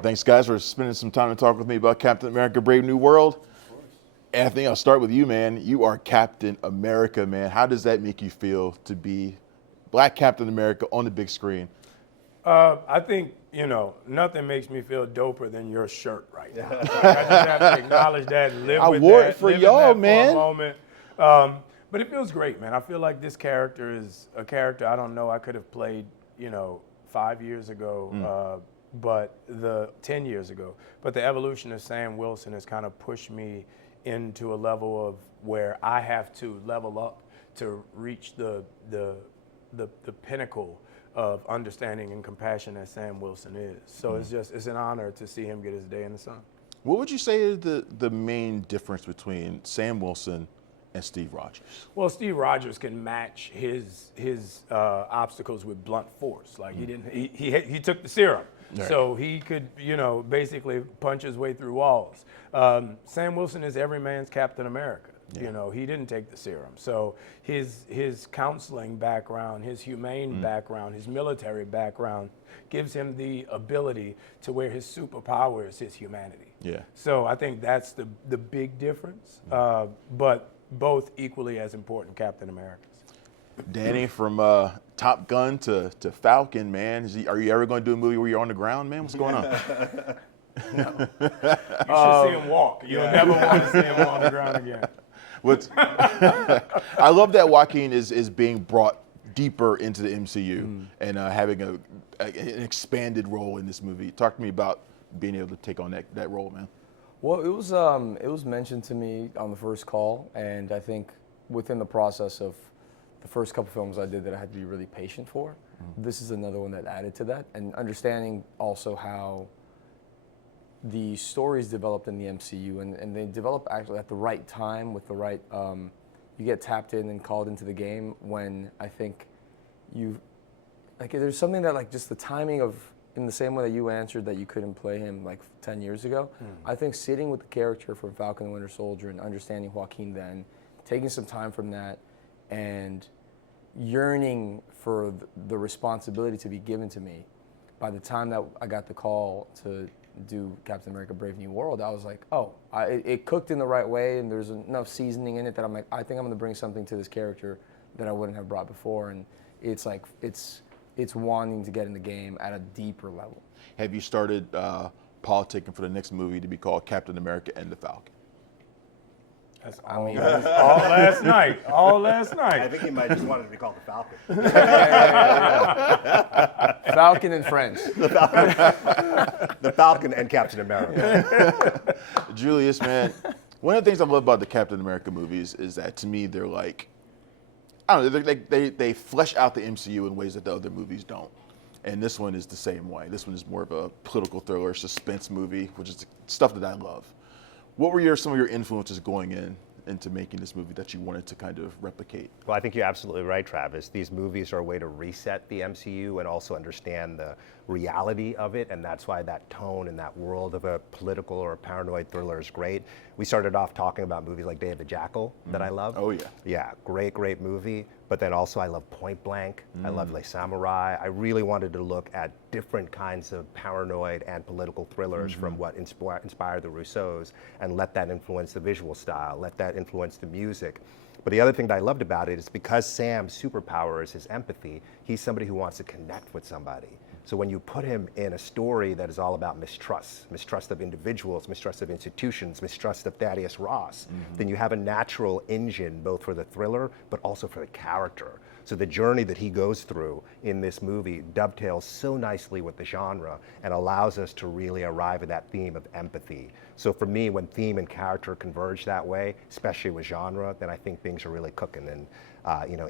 Thanks, guys, for spending some time to talk with me about Captain America: Brave New World. Anthony, I'll start with you, man. You are Captain America, man. How does that make you feel to be Black Captain America on the big screen? I think, nothing makes me feel doper than your shirt right now. Like, I just have to acknowledge that and live with that. I wore it for live in y'all, that man. For a moment. But it feels great, man. I feel like this character is a character I don't know I could have played, 5 years ago, but 10 years ago. But the evolution of Sam Wilson has kind of pushed me into a level of where I have to level up to reach the pinnacle of understanding and compassion that Sam Wilson is. So it's an honor to see him get his day in the sun. What would you say is the main difference between Sam Wilson and Steve Rogers? Well, Steve Rogers can match his obstacles with blunt force. Like he took the serum, right. So he could basically punch his way through walls. Sam Wilson is every man's Captain America. Yeah. He didn't take the serum. So his counseling background, his humane background, his military background gives him the ability to where his superpower is his humanity. Yeah. So I think that's the big difference. But both equally as important Captain Americas. Danny, from Top Gun to Falcon, man. Are you ever going to do a movie where you're on the ground, man? What's going on? No. You should see him walk. You'll never want to see him on the ground again. I love that Joaquin is being brought deeper into the MCU and having an expanded role in this movie. Talk to me about being able to take on that role, man. Well, it was mentioned to me on the first call, and I think within the process of the first couple films I did that I had to be really patient for, this is another one that added to that, and understanding also how the stories developed in the MCU, and they develop actually at the right time with the right, you get tapped in and called into the game when I think there's something that like just the timing of, in the same way that you answered that you couldn't play him like 10 years ago, I think sitting with the character from Falcon and Winter Soldier and understanding Joaquin then, taking some time from that and yearning for the responsibility to be given to me, by the time that I got the call to do Captain America: Brave New World, I was like, it cooked in the right way, and there's enough seasoning in it that I'm like, I think I'm going to bring something to this character that I wouldn't have brought before, and it's like it's wanting to get in the game at a deeper level. Have you started politicking for the next movie to be called Captain America and the Falcon? That's all last night. All last night. I think he might just want it to be called the Falcon. Falcon and Friends. The Falcon and Captain America. Julius, man, one of the things I love about the Captain America movies is that, to me, they're like, I don't know, they flesh out the MCU in ways that the other movies don't. And this one is the same way. This one is more of a political thriller, suspense movie, which is stuff that I love. What were some of your influences going into making this movie that you wanted to kind of replicate? Well, I think you're absolutely right, Travis. These movies are a way to reset the MCU and also understand the reality of it, and that's why that tone and that world of a political or a paranoid thriller is great. We started off talking about movies like Day of the Jackal that I love. Oh, yeah. Yeah, great movie. But then also I love Point Blank. I love Les Samurai. I really wanted to look at different kinds of paranoid and political thrillers from what inspired the Russos, and let that influence the visual style, let that influence the music. But the other thing that I loved about it is because Sam's superpower is his empathy, he's somebody who wants to connect with somebody. So when you put him in a story that is all about mistrust of individuals, mistrust of institutions, mistrust of Thaddeus Ross, then you have a natural engine both for the thriller, but also for the character. So the journey that he goes through in this movie dovetails so nicely with the genre and allows us to really arrive at that theme of empathy. So for me, when theme and character converge that way, especially with genre, then I think things are really cooking. And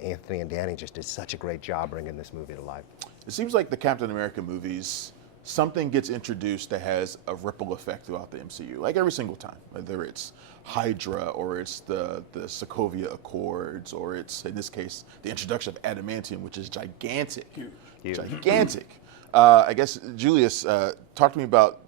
Anthony and Danny just did such a great job bringing this movie to life. It seems like the Captain America movies, something gets introduced that has a ripple effect throughout the MCU, like every single time, whether it's Hydra or it's the Sokovia Accords, or it's, in this case, the introduction of adamantium, which is gigantic. Huge. Gigantic. I guess, Julius, talk to me about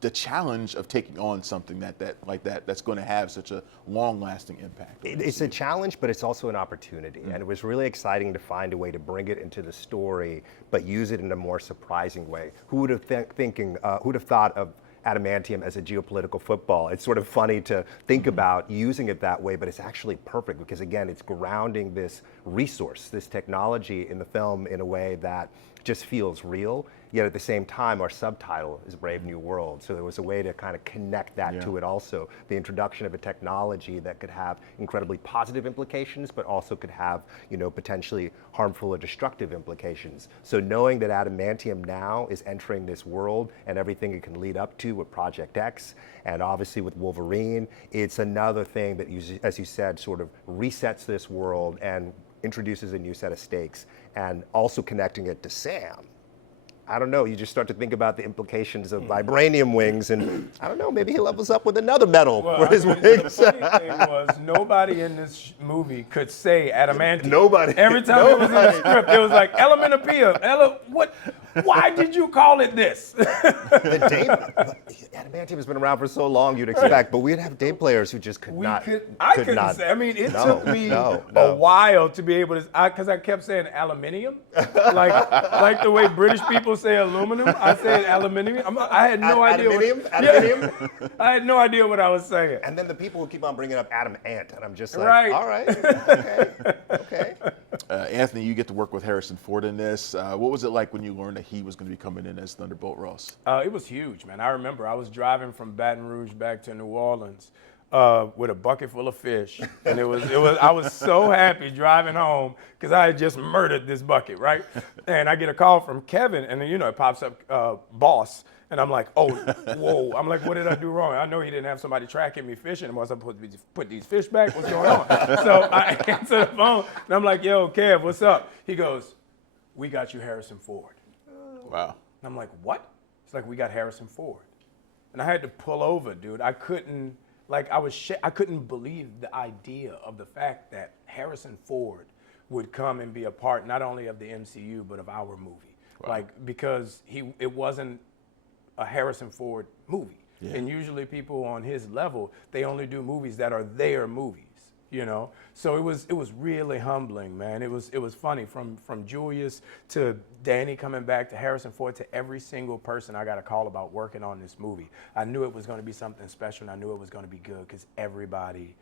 the challenge of taking on something that's going to have such a long-lasting impact. It's a challenge, but it's also an opportunity. And it was really exciting to find a way to bring it into the story, but use it in a more surprising way. Who would have who'd have thought of adamantium as a geopolitical football? It's sort of funny to think about using it that way, but it's actually perfect because, again, it's grounding this resource, this technology in the film in a way that just feels real. Yet at the same time, our subtitle is Brave New World. So there was a way to kind of connect that to it also. The introduction of a technology that could have incredibly positive implications, but also could have, potentially harmful or destructive implications. So knowing that adamantium now is entering this world and everything it can lead up to with Project X, and obviously with Wolverine, it's another thing that, as you said, sort of resets this world and introduces a new set of stakes, and also connecting it to Sam. I don't know, you just start to think about the implications of vibranium wings, and I don't know, maybe he levels up with another metal for his wings. The funny thing was, nobody in this movie could say adamantium. Nobody. Every time it was in the script, it was like adamantium. What? Why did you call it this? Adamantium has been around for so long, you'd expect, but we'd have day players who just I couldn't say. I mean, it took me a while to be able to, because I kept saying aluminium, like the way British people say aluminum. I said aluminium. I had no idea. Aluminium? I had no idea what I was saying. And then the people who keep on bringing up Adam Ant, and I'm just like, Right. all right, okay. Anthony, you get to work with Harrison Ford in this. What was it like when you learned that he was going to be coming in as Thunderbolt Ross? It was huge, man. I remember I was driving from Baton Rouge back to New Orleans with a bucket full of fish, and I was so happy driving home because I had just murdered this bucket, right? And I get a call from Kevin, and then it pops up boss. And I'm like, oh, whoa. I'm like, what did I do wrong? I know he didn't have somebody tracking me fishing. Once I put these fish back, what's going on? So I answer the phone, and I'm like, yo, Kev, what's up? He goes, we got you Harrison Ford. Wow. And I'm like, what? It's like, we got Harrison Ford. And I had to pull over, dude. I couldn't believe the idea of the fact that Harrison Ford would come and be a part not only of the MCU, but of our movie. Wow. Because it wasn't a Harrison Ford movie. Yeah. And usually people on his level, they only do movies that are their movies, So it was really humbling, man. It was funny from Julius to Danny coming back to Harrison Ford to every single person I got a call about working on this movie. I knew it was going to be something special, and I knew it was going to be good because everybody,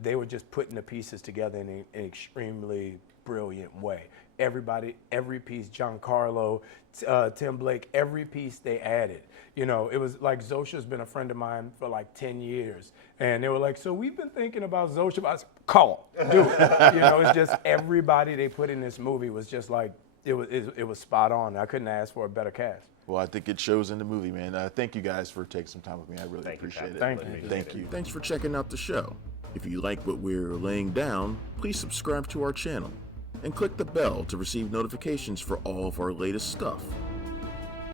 they were just putting the pieces together in an extremely brilliant way. Everybody, every piece, Giancarlo, Tim Blake, every piece they added. It was like Zosha's been a friend of mine for like 10 years. And they were like, so we've been thinking about Zosha. I said, call, do it. It's just everybody they put in this movie was just like, it was spot on. I couldn't ask for a better cast. Well, I think it shows in the movie, man. Thank you guys for taking some time with me. I really appreciate it. Thank you. Thanks for checking out the show. If you like what we're laying down, please subscribe to our channel and click the bell to receive notifications for all of our latest stuff.